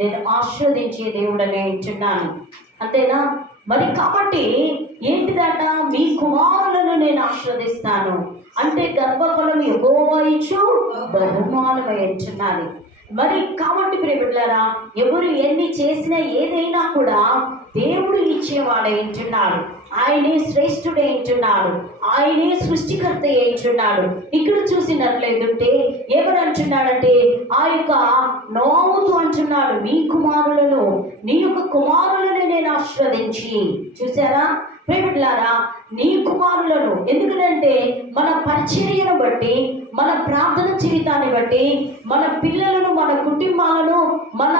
నేను ఆశీర్వదించే దేవుడనే అంటున్నాను. అంతేనా? మరి కాబట్టి ఏంటిదట, మీ కుమారులను నేను ఆశీర్వదిస్తాను అంటే గర్భఫలం యెహోవా ఇచ్చు బహుమానమై అంటున్నది. మరి కాబట్టి ప్రియబిడ్డలారా, ఎవరు ఎన్ని చేసినా ఏదైనా కూడా దేవుడు ఇచ్చేవాడు ఏంటున్నాడు. ఆయనే శ్రేష్ఠుడు ఏంటున్నాడు, ఆయనే సృష్టికర్త ఏంటున్నాడు. ఇక్కడ చూసినట్లయితే ఎవరు అంటున్నాడంటే ఆ యొక్క నోవాహుతో అంటున్నాడు, మీ కుమారులను, నీ యొక్క కుమారులను నేను ఆశీర్వదించి. చూసారా ప్రియబిడ్డలారా, నీ కుమారులను, ఎందుకంటే మన పరిచర్యను బట్టి, మన ప్రార్థన జీవితాన్ని బట్టి, మన పిల్లలను, మన కుటుంబాలను, మన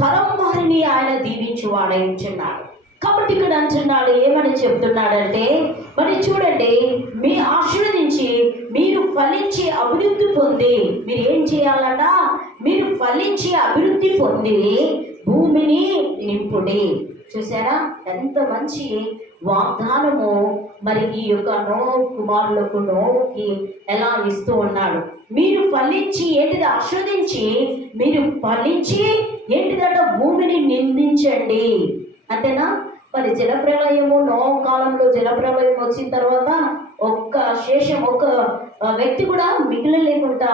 తరం వారిని ఆయన దీవించువాడై ఉంటున్నాడు. కాబట్టి ఇక్కడ అంటున్నాడు, ఏమని చెప్తున్నాడంటే, మరి చూడండి, మీ ఆశీర్వదించి మీరు ఫలించి అభివృద్ధి పొంది, మీరు ఏం చేయాలట, మీరు ఫలించి అభివృద్ధి పొంది భూమిని నింపుడి. చూసారా ఎంత మంచి వాగ్దానము మరి ఈ యొక్క నోవహు కుమారులకు, నోవహుకి ఎలా ఇస్తూ ఉన్నాడు. మీరు ఫలించి ఏంటిది, ఆశీర్వదించి మీరు ఫలించి ఏంటిదట, భూమిని నిందించండి. అంతేనా? మరి జలప్రలయము, నోవహు కాలంలో జలప్రలయం వచ్చిన తర్వాత ఒక్క వ్యక్తి కూడా మిగిలలేకుండా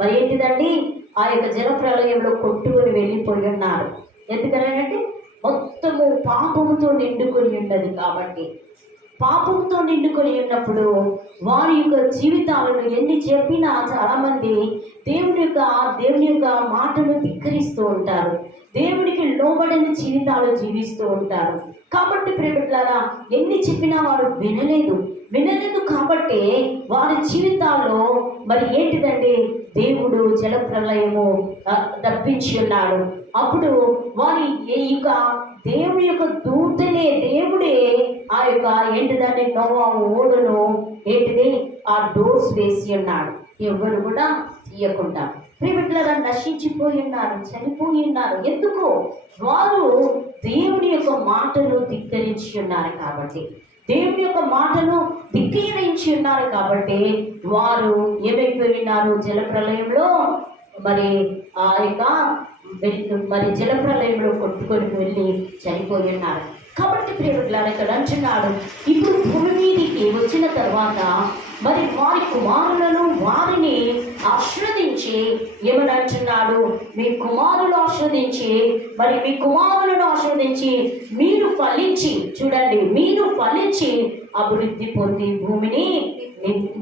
మరి ఏంటిదండి, ఆ యొక్క జలప్రలయంలో కొట్టుకొని వెళ్ళిపోయి ఉన్నారు. ఎందుకనంటే మొత్తము పాపముతో నిండుకొని ఉన్నది. కాబట్టి పాపంతో నిండుకొని ఉన్నప్పుడు వారి యొక్క జీవితాలను ఎన్ని చెప్పినా చాలామంది దేవుని యొక్క మాటను ధిక్కరిస్తూ ఉంటారు, దేవునికి లోబడిన జీవితాలు జీవిస్తూ ఉంటారు. కాబట్టి ప్రియబిడ్డలారా, ఎన్ని చెప్పినా వారు వినలేదు. కాబట్టి వారి జీవితాల్లో మరి ఏంటిదంటే దేవుడు జలప్రలయము తప్పించి ఉన్నాడు. అప్పుడు వారి యొక్క దేవుని యొక్క దూతనే, దేవుడే ఆ యొక్క ఏంటిదాన్ని నోవహు ఓడను ఏంటిది ఆ డోర్స్ వేసి ఉన్నాడు, ఎవరు కూడా తీయకుండా. ప్రియబిడ్డలారా, నశించిపోయి ఉన్నారు, చనిపోయి ఉన్నారు. ఎందుకు? వారు దేవుని యొక్క మాటను ధిక్కరించి ఉన్నారు. కాబట్టి దేవుని యొక్క మాటను ధిక్కరించి ఉన్నారు కాబట్టి వారు ఏమైపోయి ఉన్నారు, జలప్రలయంలో మరి ఆ యొక్క మరి జలప్రలయంలో కొట్టుకొని వెళ్ళి చనిపోయి ఉన్నారు. కాబట్టి ప్రియబిడ్డలారా, ఇక్కడ అంటున్నాడు, ఇప్పుడు భూమి మీదికి వచ్చిన తర్వాత మరి వారి కుమారులను వారిని ఆశీర్వదించి ఏమని అంటున్నాడు, మీ కుమారులు ఆశీర్వదించి, మరి మీ కుమారులను ఆశీర్వదించి మీరు ఫలించి, చూడండి, మీరు ఫలించి అభివృద్ధి పొంది భూమిని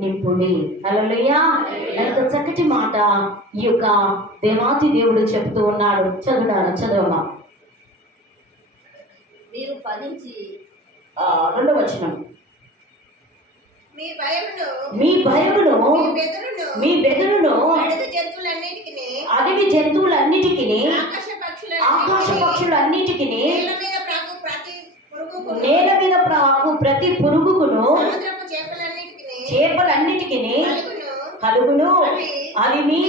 నింపుడి. హల్లెలూయా! ఎంత చక్కటి మాట ఈ యొక్క దేవాతి దేవుడు చెప్తూ ఉన్నాడు. చదవమా. మీరు ఫలించి, 2వ వచనం, మీ భయమును మీ బెదరును అడవి జంతువులన్నిటికీ, ఆకాశ పక్షులన్నిటికీ, నేల మీద ప్రాకు ప్రతి పురుగుకును, చేపలన్నిటికీ కలుగును, అవి మీ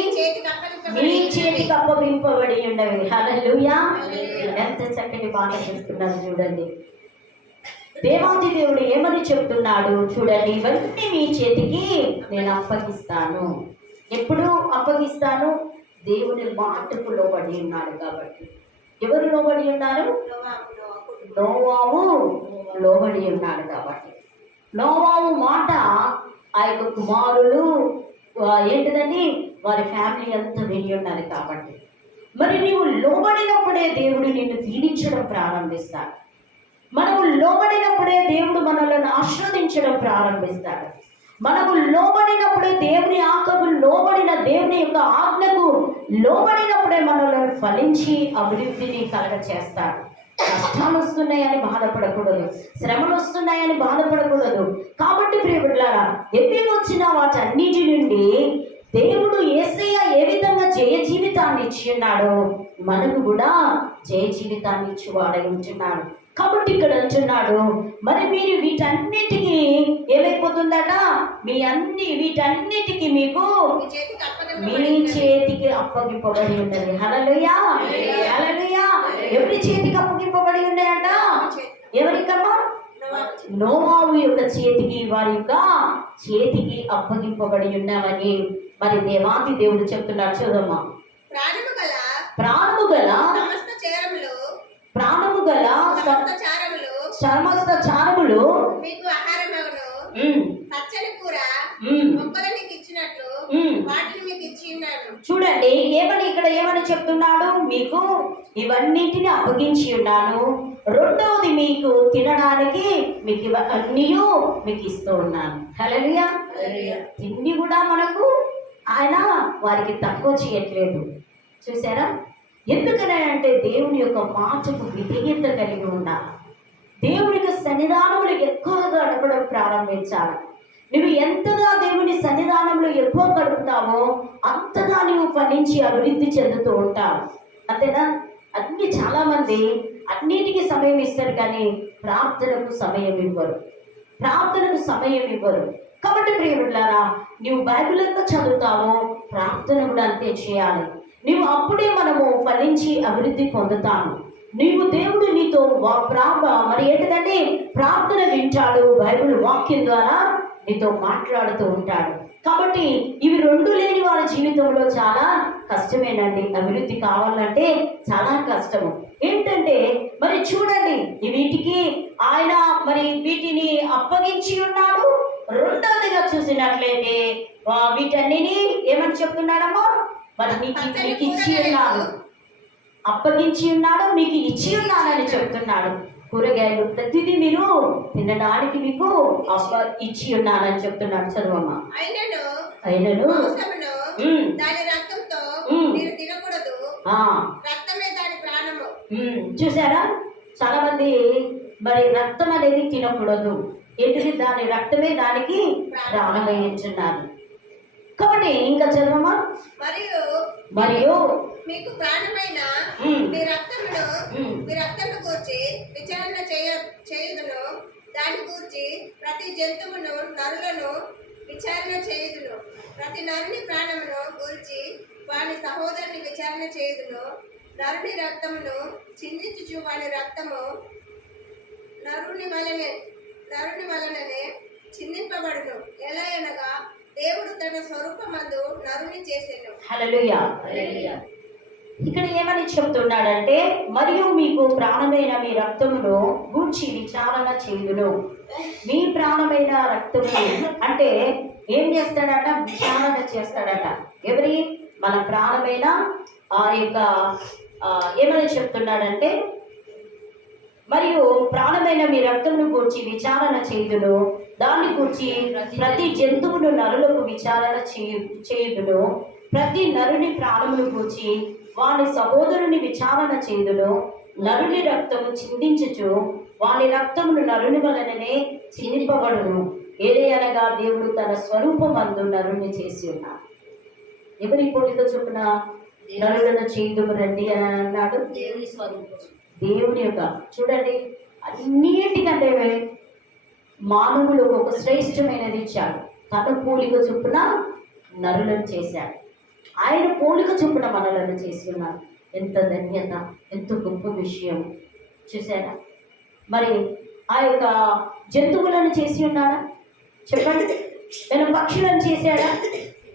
చేతికి అప్పగింపబడి ఉండవి. హల్లెలూయా! ఎంత చక్కటి మాట చెప్తున్నారు చూడండి. దేవాది దేవుడు ఏమని చెప్తున్నాడు చూడండి, ఇవన్నీ మీ చేతికి నేను అప్పగిస్తాను. ఎప్పుడు అప్పగిస్తాను? దేవుని మాటకు లోబడి ఉన్నాడు కాబట్టి. ఎవరు లోబడి ఉన్నారు? నోవాహు లోబడి ఉన్నాడు కాబట్టి. నోవాహు మాట ఆ యొక్క కుమారులు ఏంటిదండి, వారి ఫ్యామిలీ అంతా విని ఉన్నారు కాబట్టి. మరి నీవు లోబడినప్పుడే దేవుడు నిన్ను దీవించడం ప్రారంభిస్తాడు. మనము లోబడినప్పుడే దేవుడు మనల్ని ఆశీర్వదించడం ప్రారంభిస్తాడు. మనము లోబడినప్పుడే దేవుని ఆజ్ఞకు లోబడిన, దేవుని యొక్క ఆజ్ఞకు లోబడినప్పుడే మనల్ని ఫలించి అభివృద్ధిని కలగ చేస్తాడు. కష్టాలు వస్తున్నాయని బాధపడకూడదు, శ్రమలు వస్తున్నాయని బాధపడకూడదు. కాబట్టి ప్రియబిడ్డలారా, ఎన్ని వచ్చినా వాటన్నిటి నుండి దేవుడు యేసయ్య ఏ విధంగా జయ జీవితాన్ని ఇచ్చి ఉన్నాడో మనకు కూడా జయ జీవితాన్ని ఇచ్చివాడై ఉంటున్నాడు. కాబట్టి ఇక్కడ అంటున్నాడు, మరి మీరు వీటన్నిటికీ ఏమైపోతుందట, వీటన్నిటికీ మీకు మీ చేతికి అప్పగింపబడి ఉన్నది. హల్లెలూయా! హల్లెలూయా! ఎవరి చేతికి అప్పగింపబడి ఉన్నాయట? ఎవరికమ్మా? నోవాహు యొక్క చేతికి, వారి యొక్క చేతికి అప్పగింపబడి ఉన్నామని మరి దేవాది దేవుడు చెప్తున్నాడు. చూడమ్మా. ప్రాణము గల సమస్త చేరములు ప్రాణము గల సమస్త చారములు సమస్త చారములు మీకు ఆహారమగును. ఉమ్, పచ్చని కూర ఉమ్, మొక్కలు మీకు ఇచ్చినట్లు ఉమ్. వాటిని మీకు ఇచ్చి ఉన్నాను. చూడండి ఏమని చెప్తున్నాడు, మీకు ఇవన్నింటిని అప్పగించి ఉన్నాను, రెండవది మీకు తినడానికి మీకు ఇవన్నీ మీకు ఇస్తూ ఉన్నాను. హల్లెలూయా. హల్లెలూయా. తిండి కూడా మనకు ఆయన వారికి తక్కువ చేయట్లేదు. చూసారా? ఎందుకని అంటే దేవుని యొక్క మాటకు విధేయత కలిగి ఉండాలి. దేవుని యొక్క సన్నిధానములు ఎక్కువగా గడపడం ప్రారంభించాలి. నువ్వు ఎంతగా దేవుని సన్నిధానంలో ఎక్కువ గడుపుతావో అంతగా నువ్వు ఫలించి అభివృద్ధి చెందుతూ ఉంటావు. అంతేనా? చాలా మంది అన్నిటికీ సమయం ఇస్తారు కానీ ప్రార్థనకు సమయం ఇవ్వరు. కాబట్టి ప్రియులారా, నువ్వు బైబిల్ ఎంత చదువుతావో ప్రార్థన కూడా అంతే చేయాలి. నువ్వు అప్పుడే మనము ఫలించి అభివృద్ధి పొందుతాము. నీవు దేవుడు నీతో మరి ఏంటిదంటే ప్రార్థన వింటాడు, బైబిల్ వాక్యం ద్వారా నీతో మాట్లాడుతూ ఉంటాడు. కాబట్టి ఇవి రెండు లేని వారి జీవితంలో చాలా కష్టమేనండి. అభివృద్ధి కావాలంటే చాలా కష్టము. ఏంటంటే మరి చూడండి, వీటికి ఆయన మరి వీటిని అప్పగించి ఉన్నాడు. రెండవదిగా చూసినట్లయితే వీటన్నిని ఏమని చెప్తున్నాడమ్మా, మరి మీకు ఇచ్చి ఉన్నాడు, అప్పగించి ఉన్నాడు, మీకు ఇచ్చి ఉన్నాడని చెప్తున్నాడు. కూరగాయలు ప్రతిదీ మీరు తినడానికి మీకు ఇచ్చి ఉన్నానని చెప్తున్నాడు. చదువమ్మా. అయినను దాని రక్తంతో మీరు తినకూడదు, రక్తమే దాని ప్రాణము. చూసారా? చాలా మంది మరి రక్తం అనేది తినకూడదు. ఏంటిది? దాని రక్తమే దానికి ప్రాణమై ఉంటున్నారు. కాబట్టి ఇంకా చదవమ్మా. మరియు మీకు ప్రాణమైన మీ రక్తమును గూర్చి విచారణ చేయుదును, దాని గూర్చి ప్రతి జంతువును నరులను విచారణ చేయుదును, ప్రతి నరుని ప్రాణమును గూర్చి వాని సహోదరుని విచారణ చేయుదును. నరుని రక్తమును చిందించుచు వాని రక్తము నరుని వలననే చిందింపబడును. ఎలా అనగా దేవుడు తన స్వరూపమందు నరుని చేసెను. హల్లెలూయా. ఇక్కడ ఏమని చెప్తున్నాడంటే, మరియు మీకు ప్రాణమైన మీ రక్తమును గూర్చి విచారణ చేయుదును. మీ ప్రాణమైన రక్తము అంటే ఏం చేస్తాడట? విచారణ చేస్తాడట. ఎవరి? మన ప్రాణమైన ఆ యొక్క ఏమని చెప్తున్నాడంటే, మరియు ప్రాణమైన మీ రక్తమును గూర్చి విచారణ చేయుదును, దాన్ని గూర్చి ప్రతి జంతువును నరులకు విచారణ చేయుదును, ప్రతి నరుని ప్రాణమును గూర్చి వాని సహోదరుని విచారణ చేయుదును. నరుని రక్తము చిందించుచు వాని రక్తమును నరుని వలననే చిందింపబడును. ఏదైనగా దేవుడు తన స్వరూపమందు నరుని చేసి ఉన్నాడు. ఎవరి పోలిక చొప్పున నరులను చేయుదుము రండి అని అన్నాడు. దేవుని స్వరూపం, దేవుని యొక్క. చూడండి, అన్నిటికంటే మానవులకు ఒక శ్రేష్టమైనది ఇచ్చాడు. తన పోలిక చొప్పున నరులను చేశాడు. ఆయన పోలిక చొప్పున మనలను చేసి ఉన్నారు. ఎంత ధన్యత, ఎంత గొప్ప విషయం. చూసారా? మరి ఆ యొక్క జంతువులను చేసి ఉన్నాడా? చెప్పండి. తన పక్షులను చేశాడా?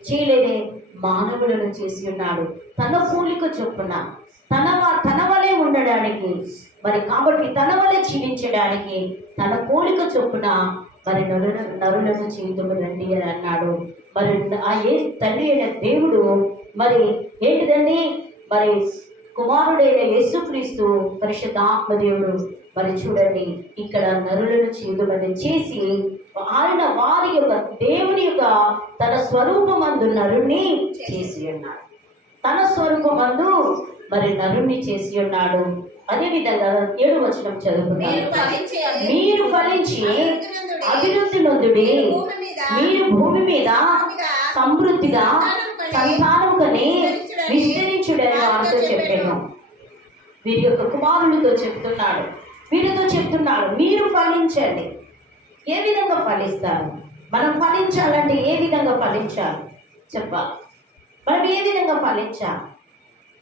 చేయలేదే. మానవులను చేసి ఉన్నాడు. తన పోలిక చొప్పున తన వలె ఉండడానికి, మరి కాబట్టి తన వలె జీవించడానికి తన పోలిక చొప్పున మరి నరులను చేయుదుము రండి అని అన్నాడు. మరి ఆ తండ్రి అయిన దేవుడు మరి ఏంటిదండి, మరి కుమారుడైన యేసుక్రీస్తు పరిశుద్ధాత్మ దేవుడు మరి చూడండి ఇక్కడ నరులను చేయుదుమని చేసి ఆయన వారి యొక్క దేవుని యొక్క తన స్వరూపమందు నరుణ్ణి చేసి ఉన్నాడు. తన స్వరూపమందు మరి నరుణ్ణి చేసి ఉన్నాడు. అదే విధంగా 7వ వచనం చదువుకున్నాడు. మీరు ఫలించి అభివృద్ధి నొందుడి, మీరు భూమి మీద సమృద్ధిగా సంతానం కని విస్తరించుడని వారితో చెప్పాను. వీరి యొక్క కుమారులతో చెప్తున్నాడు, వీరితో చెప్తున్నాడు, మీరు ఫలించండి. ఏ విధంగా ఫలిస్తారు? మనం ఫలించాలంటే ఏ విధంగా ఫలించాలి చెప్పాలి. మనం ఏ విధంగా ఫలించాలి?